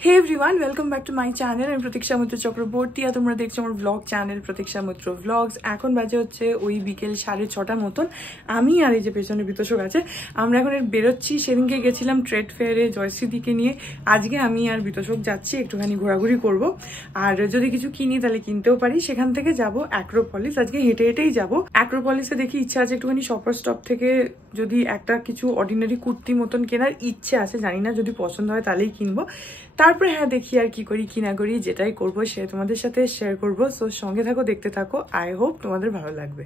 Hey everyone welcome back to my channel আমি প্রতীক্ষা মিত্র চক্রবর্তী আর তোমরা দেখছো আমার ব্লগ চ্যানেল প্রতীক্ষা মিত্র ব্লগস। এখন বাজে হচ্ছে ওই বিকেল 6:30 মতন। আমি আর এই যে পেছনে বিতোষক আছে, আমরা এখন বেরোচ্ছি। সেদিনকে গেছিলাম ট্রেড ফেয়ারে জয়শ্রীদিকে নিয়ে। আজকে আমি আর বিতোষক যাচ্ছি, একটুখানি ঘোরাঘুরি করব, আর যদি কিছু কিনি তাহলে কিনতেও পারি। সেখান থেকে যাব অ্যাক্রোপলিস, আজকে হেঁটে হেঁটেই যাবো। অ্যাক্রোপলিসে দেখি ইচ্ছা আছে একটুখানি শপার স্টপ থেকে যদি একটা কিছু অর্ডিনারি কুর্তি মতন কেনার ইচ্ছে আছে, জানি না, যদি পছন্দ হয় তাহলেই কিনবো। তারপরে হ্যাঁ দেখি আর কি করি কি না করি, যেটাই করবো সে তোমাদের সাথে শেয়ার করবো। সো সঙ্গে থাকো, দেখতে থাকো, আই হোপ তোমাদের ভালো লাগবে।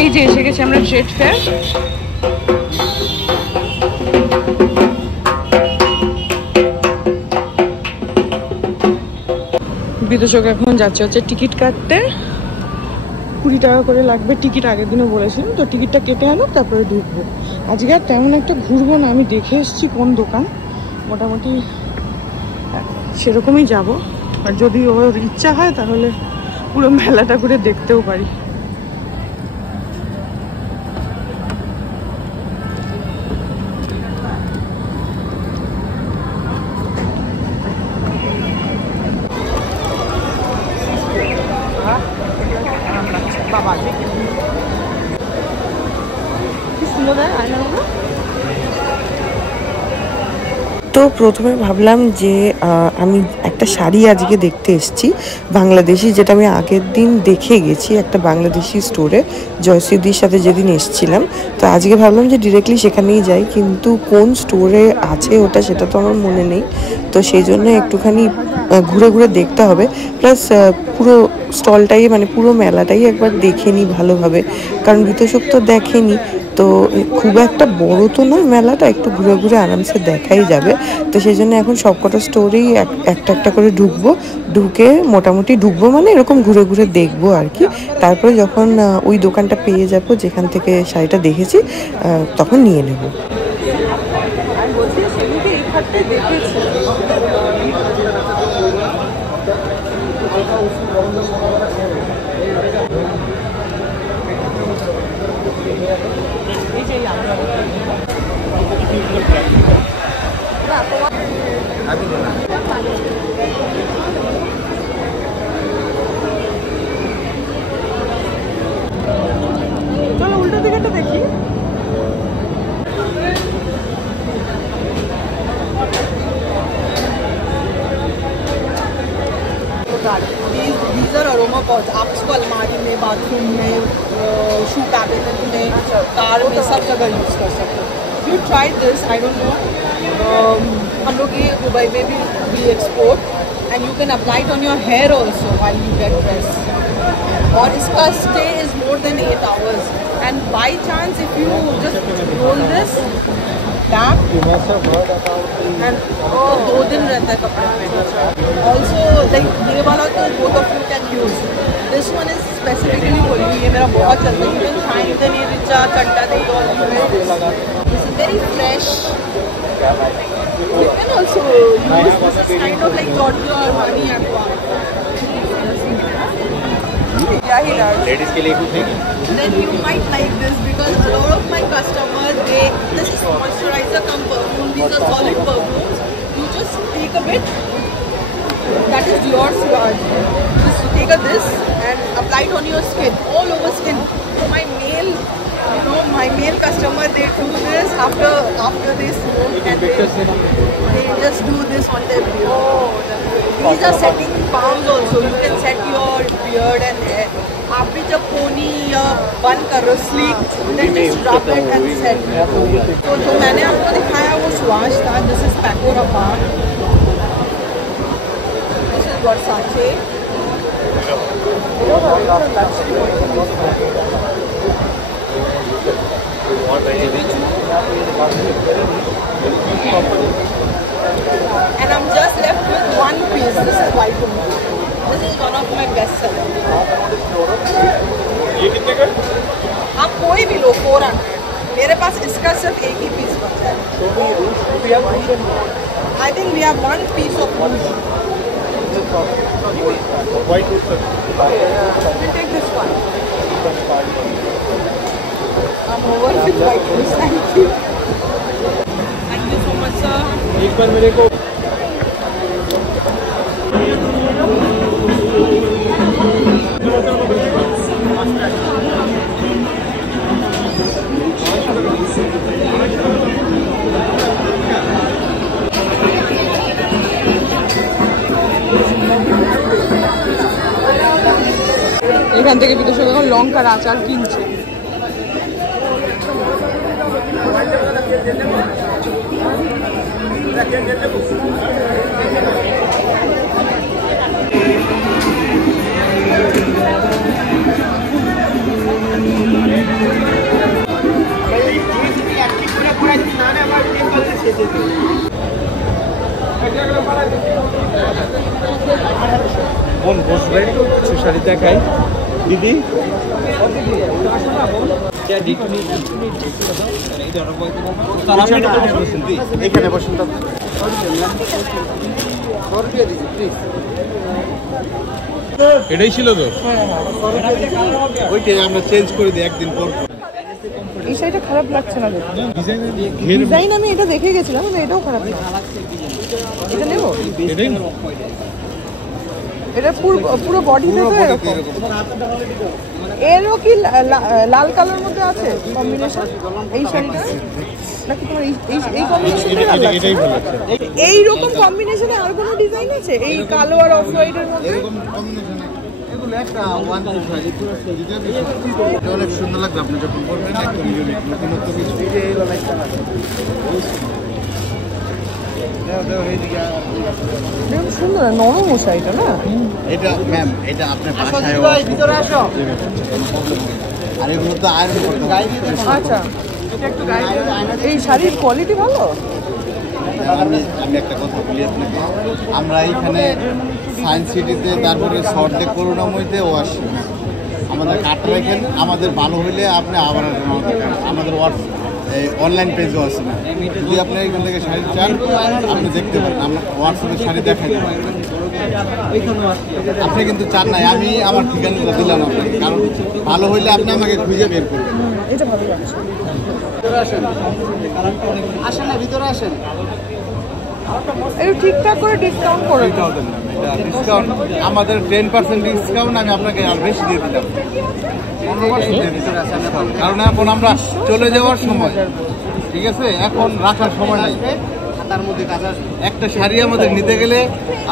এই যে এসে গেছি আমরা ট্রেড ফেয়ার। বিতোষক এখন যাচ্ছে হচ্ছে টিকিট কাটতে। 20 টাকা করে লাগবে টিকিট, আগের দিনও বলেছিলাম তো। টিকিটটা কেটে আনো তারপরে ঢুকবো। আজকে আর তেমন একটা ঘুরবো না, আমি দেখে এসেছি কোন দোকান, মোটামুটি সেরকমই যাব। আর যদি ওর ইচ্ছা হয় তাহলে পুরো মেলাটা ঘুরে দেখতেও পারি। তো প্রথমে ভাবলাম যে আমি একটা শাড়ি আজকে দেখতে এসেছি বাংলাদেশি, যেটা আমি আগের দিন দেখে গেছি একটা বাংলাদেশি স্টোরে জয়শ্রীদির সাথে যেদিন এসেছিলাম। তো আজকে ভাবলাম যে ডিরেক্টলি সেখানেই যাই, কিন্তু কোন স্টোরে আছে ওটা সেটা তো আমার মনে নেই। তো সেই জন্য একটুখানি ঘুরে ঘুরে দেখতে হবে, প্লাস পুরো স্টলটাই মানে পুরো মেলাটাই একবার দেখে নিই ভালোভাবে, কারণ বিতোষক তো দেখেনি। তো খুব একটা বড় তো নয় মেলাটা, একটু ঘুরে ঘুরে আরামসে দেখাই যাবে। তো সেই জন্য এখন সবকটা স্টোরেই একটা একটা করে ঢুকে মোটামুটি ঢুকবো, মানে এরকম ঘুরে ঘুরে দেখবো আর কি। তারপরে যখন ওই দোকানটা পেয়ে যাবো যেখান থেকে শাড়িটা দেখেছি, তখন নিয়ে নেব। চলো উল্টো দিকেটা দেখি। These are aroma pods. आप इसको अलमारी में, बाथरूम में, शू कैबिनेट में, कार में, सब जगह यूज़ कर सकते हो। You try this, I don't know. हम लोग ये दुबई में भी export, and you can apply it on your hair also while you get dressed. और इसका stay is more than 8 hours. And by chance, if you just roll this back, and 2 दिन रहता है कपड़े पे. Also, like ये वाला तो both of you can use. This one is specifically for you. ये मेरा बहुत चलता है. You can find the ये रिचा चट्टा दे all you know. This is very fresh. You can also use this is kind of like Giorgio Armani Aqua. Yeah, he does. Ladies के लिए कुछ नहीं. Then you might like this because a lot of my customers, this is moisturizer cum perfume. These are solid perfumes. You just take a bit. That is your Suraj. Just take this and apply it on your skin, all over skin. So my male customer, they do this after they smoke and they just do this on their beard. These are setting balms also. You can set your beard and hair. आप भी जब pony या बन कर रहे हो sleek, then just rub it and set. तो जो मैंने आपको दिखाया वो स्वाश था. This is Pacora balm. Versace. And I'm just left with one piece. This is white woman. This is one of my best sellers. ये कितने का? आप कोई भी लो 400. मेरे पास इसका सिर्फ एक ही पीस बचा है. I think we have one piece of rouge. White wood sir. You can take this one. I'm over with white rouge. Thank you. Thank you so much, sir. एक बार मेरे को এখান থেকে বিদেশে এখন লঙ্কার আচার কিনছে। বোন বসবে কিছু শাড়ি দেখাই দিদি এখানে বসুন তো এটাই ছিল তো ওইটাই আমরা চেঞ্জ করে দিই একদিন পর এই শাড়িটা খারাপ লাগছে না দেখতে। ডিজাইন আমি এটা দেখে গেছিলাম, কিন্তু এটাও খারাপ না। এটা নেব? এটাই এটা পুরো বডিতে তো এরকম। এরও কি লাল কালার মধ্যে আছে কম্বিনেশন এই শাড়িটা? নাকি তোমার এই কম্বিনেশনটা ভালো লাগছে? এটাই ভালো লাগছে। এই রকম কম্বিনেশনে আর কোনো ডিজাইন আছে এই কালো আর অফ হোয়াইটের মধ্যে? এরকম কম্বিনেশনে এগুলো একটা ওয়ান টু শাড়ি পুরো শাড়িটা অনেক সুন্দর লাগবে আপনি যখন পরবেন একদম ইউনিক নতুনত্ব কিছু এরকম সুন্দর নরম শাড়িটা না? এটা ম্যাম এটা আপনার বাসায় ভিতরে আসো আর এগুলো তো আয়রন করতে হয়। আচ্ছা, এই শাড়ির কোয়ালিটি ভালো? আমি একটা কথা বলি আপনাকে, আমরা এইখানে সায়েন্স সিটিতে তারপরে শর্টে করুণাময়তে ও আসি আমাদের কাটা রেখেন, আমাদের ভালো হইলে আপনি আবার আমাদের অনলাইন পেজও আছে না, যদি আপনি এখান থেকে শাড়ি চান আপনি দেখতে পারেন, আমরা হোয়াটসঅ্যাপে শাড়ি দেখাই দেবো। আপনি কিন্তু চান নাই, আমি আমার ঠিকানাটা দিলাম আপনাকে, কারণ ভালো হইলে আপনি আমাকে খুঁজে বের করবেন। এটা ভালো লাগছে। আসেন না, ভিতরে আসেন। একটু ঠিকঠাক করে ডিসকাউন্ট করে দাও। ডিসকাউন্ট আমাদের 10% ডিসকাউন্ট, আমি আপনাকে আর বেশি দিয়ে দিলাম 15% দিয়ে দিলাম, কারণ এখন আমরা চলে যাওয়ার সময়, ঠিক আছে, এখন রাখার সময় নাই। একটা শাড়ি আমাদের নিতে গেলে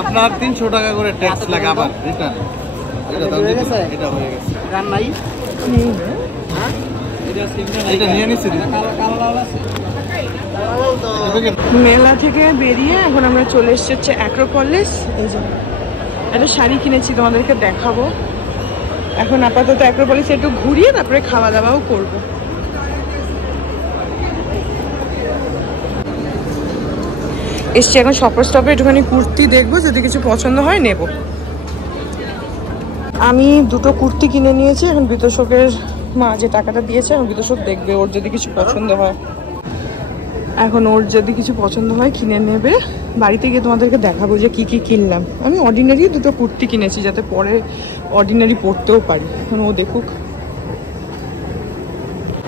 আপনার 300 টাকা করে ট্যাক্স লাগে, আবার রিটার্ন। এটা হয়ে গেছে, এটা নিয়ে নিচ্ছি। মেলা থেকে বেরিয়ে এখন আমরা চলে এসেছি হচ্ছে অ্যাক্রোপলিস। এই যে একটা শাড়ি কিনেছি, তোমাদেরকে দেখাবো। এখন আপাতত অ্যাক্রোপলিস একটু ঘুরিয়ে তারপরে খাওয়া দাওয়াও করবো। এসছি এখন শপার স্টপে, একটুখানি কুর্তি দেখবো, যদি কিছু পছন্দ হয় নেব। আমি দুটো কুর্তি কিনে নিয়েছি, এখন বিতোষকের মা যে টাকাটা দিয়েছে এখন বিতোষক দেখবে, ওর যদি কিছু পছন্দ হয়, এখন ওর যদি কিছু পছন্দ হয় কিনে নেবে। বাড়িতে গিয়ে তোমাদেরকে দেখাবো যে কি কি কিনলাম। আমি অর্ডিনারি দুটো কুর্তি কিনেছি, যাতে পরে অর্ডিনারি পরতেও পারি, এখন ও দেখুক।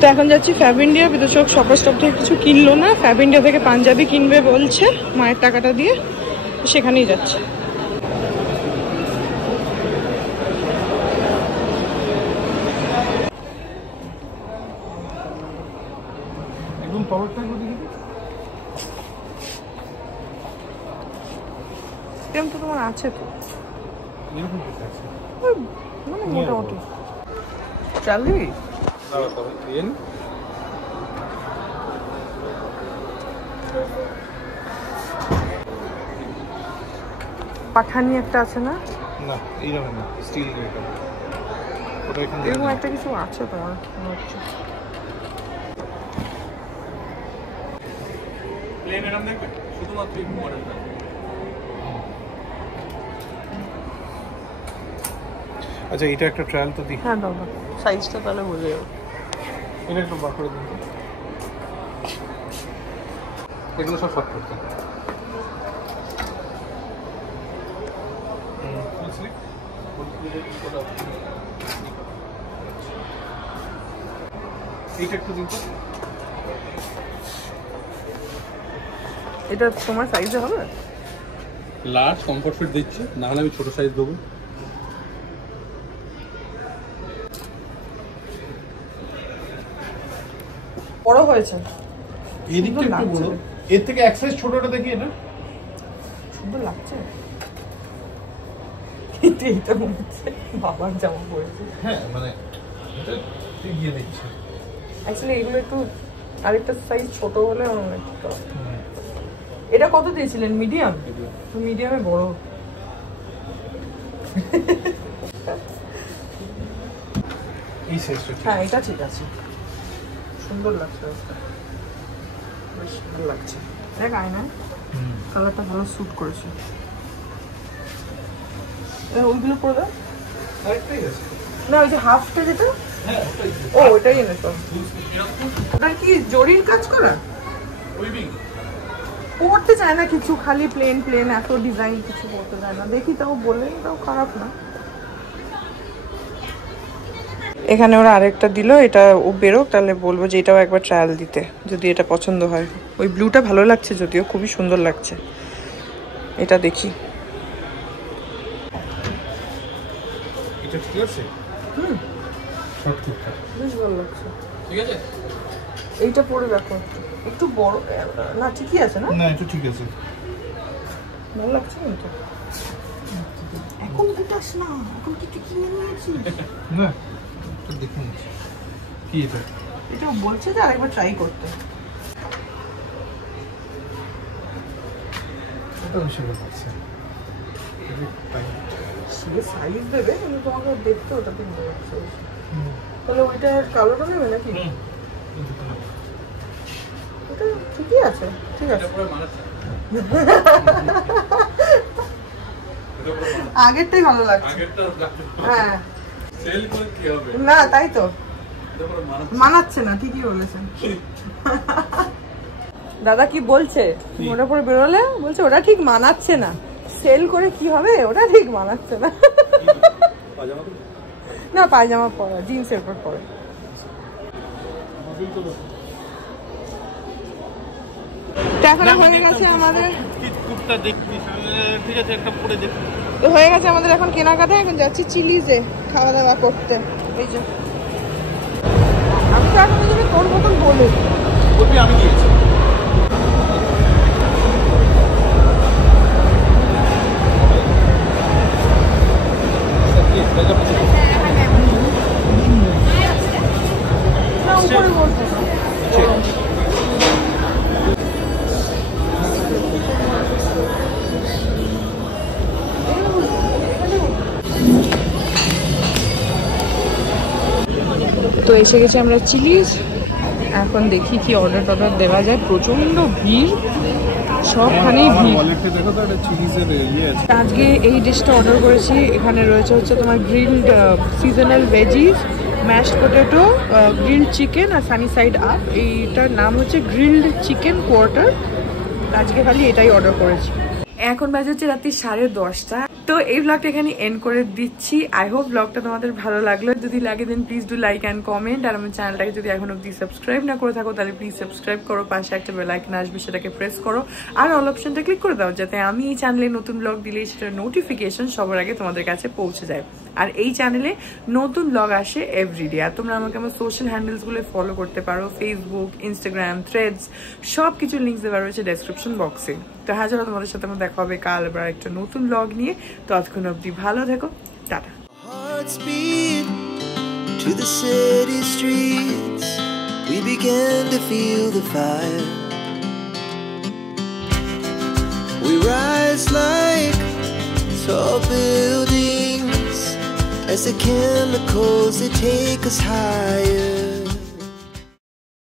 তো এখন যাচ্ছি ফ্যাব ইন্ডিয়া। বিতোষক শপার স্টপ থেকে কিছু কিনলো না, ফ্যাব ইন্ডিয়া থেকে পাঞ্জাবি কিনবে বলছে মায়ের টাকাটা দিয়ে, সেখানেই যাচ্ছে। তো তোমার আছে তো মানে মোটামুটি চালবি। পাঠানি একটা আছে না? না এইরকম না, স্টিল এটা ওটা এখানে এরকম একটা কিছু আছে তোমার মনে হচ্ছে। প্লেন এরকম দেখবে শুধুমাত্র একটু মডেল। আচ্ছা এটা একটা ট্রায়াল তো দিই। হ্যাঁ দাদা, সাইজটা তাহলে বোঝা যাবে। এটা একটু বার করে দিন। এগুলো সব শর্ট করতে এইটা একটু দিন তো। এটা তোমার সাইজে হবে? লার্জ কমফর্ট ফিট দিচ্ছে, না হলে আমি ছোট সাইজ দেবো। বড় হয়েছে, এই দিকটা একটু বড়, এর থেকে এক সাইজ ছোটটা দেখি। এটা সুন্দর লাগছে কিন্তু এইটা মনে হচ্ছে বাবার জামা পড়েছে। হ্যাঁ মানে এটা গিয়ে দেখছি। অ্যাকচুয়ালি এগুলো একটু আরেকটা সাইজ ছোট হলে আমার একটু। এটা কত দিয়েছিলেন? মিডিয়াম? মিডিয়ামে বড়। এই সাইজটা হ্যাঁ এটা ঠিক আছে, সুন্দর লাগছে, বেশ ভালো লাগছে। দেখ আয়না কালারটা ভালো স্যুট করেছে। ওইগুলো পরে দাও। আরেকটাই আছে। না ওই যে হাফটা যেটা, ও ওইটাই এনে তো। ওটা কি জরির কাজ করা? পড়তে চায় না কিছু, খালি প্লেন প্লেন, এত ডিজাইন কিছু পড়তে চায় না। দেখি তাও বলে, এটাও খারাপ না। এখানে ওরা আরেকটা দিল, এটা ও বেরোক তাহলে বলবো যে এটাও একবার ট্রায়াল দিতে, যদি এটা পছন্দ হয়। ওই ব্লুটা ভালো লাগছে, যদিও খুবই সুন্দর লাগছে। এটা দেখি। এটা ঠিক আছে। শর্ট কুর্তা বেশ ভালো লাগছে। ঠিক আছে, এইটা পরে দেখো, একটু বড় না, ঠিকই আছে না? না এটা ঠিক আছে, ভালো লাগছে কিন্তু। এখন কিটাস না, এখন কি তুই কিনে নিয়েছিস? না এটা দেখে নিচ্ছি কি এটা। এটা বলছে যে আরেকবার ট্রাই করতে। এটা বেশি ভালো লাগছে। সে সাইজ দেবে কিন্তু তোমাকে দেখতে ওটাতে ভালো লাগছে। তাহলে ওইটা কালোটা নেবে নাকি? ওটা ঠিকই আছে, ঠিক আছে। আগেরটাই ভালো লাগছে। হ্যাঁ সেল করে কি হবে? না তাই তো, মানাচ্ছে না, ঠিকই বলেছেন। দাদা কি বলছে? ওটা পরে বেরোলে বলছে ওটা ঠিক মানাচ্ছে না। সেল করে কি হবে, ওটা ঠিক মানাচ্ছে না। না পায়জামা পরা, জিন্সের উপর পরে। এখন হয়ে গেছে আমাদের, কুর্তা দেখছি ঠিক আছে, একটা পরে দেখি। তো হয়ে গেছে আমাদের এখন কেনাকাটা। এখন যাচ্ছি চিলিজে খাওয়া দাওয়া করতে। এই যে আমি তো এখন যদি তোর মতন বলি বলবি আমি গিয়েছি। না উপরে বলবো না। তো এসে গেছি আমরা চিলিজ। এখন দেখি কি অর্ডার টর্ডার দেওয়া যায়। প্রচন্ড ভিড়, সবখানেই ভিড়। আজকে এই ডিশটা অর্ডার করেছি। এখানে রয়েছে হচ্ছে তোমার grilled seasonal veggies, mashed potato, grilled chicken আর সানি সাইড আপ। এইটার নাম হচ্ছে গ্রিলড চিকেন কোয়ার্টার। আজকে খালি এটাই অর্ডার করেছি। এখন বাজে হচ্ছে রাত্রি 10:30। তো এই ব্লগটা এখানে এন্ড করে দিচ্ছি। আই হোপ ব্লগটা তোমাদের ভালো লাগলো। যদি লাগে then please do like and comment. আর আমার চ্যানেলটাকে যদি এখন অব্দি সাবস্ক্রাইব না করে থাকো তাহলে প্লিজ সাবস্ক্রাইব করো। পাশে একটা বেল আইকন আসবে, সেটাকে প্রেস করো আর অল অপশনটা ক্লিক করে দাও, যাতে আমি এই চ্যানেলে নতুন ব্লগ দিলেই সেটার নোটিফিকেশন সবার আগে তোমাদের কাছে পৌঁছে যায়। আর এই চ্যানেলে নতুন ব্লগ আসে এভরিডে। আর তোমরা আমাকে আমার সোশ্যাল হ্যান্ডেলসগুলো ফলো করতে পারো, ফেসবুক, ইনস্টাগ্রাম, থ্রেডস, সব কিছু লিঙ্কস দেওয়া রয়েছে ডেসক্রিপশন বক্সে। তো হ্যাঁ, চলো তোমাদের সাথে আমার দেখা হবে কাল আবার একটা নতুন ব্লগ নিয়ে। ততক্ষণ অবধি ভালো থেকো, tata. Hearts beat to the city streets. We began to feel the fire. We rise like tall buildings as the chemicals they take us higher.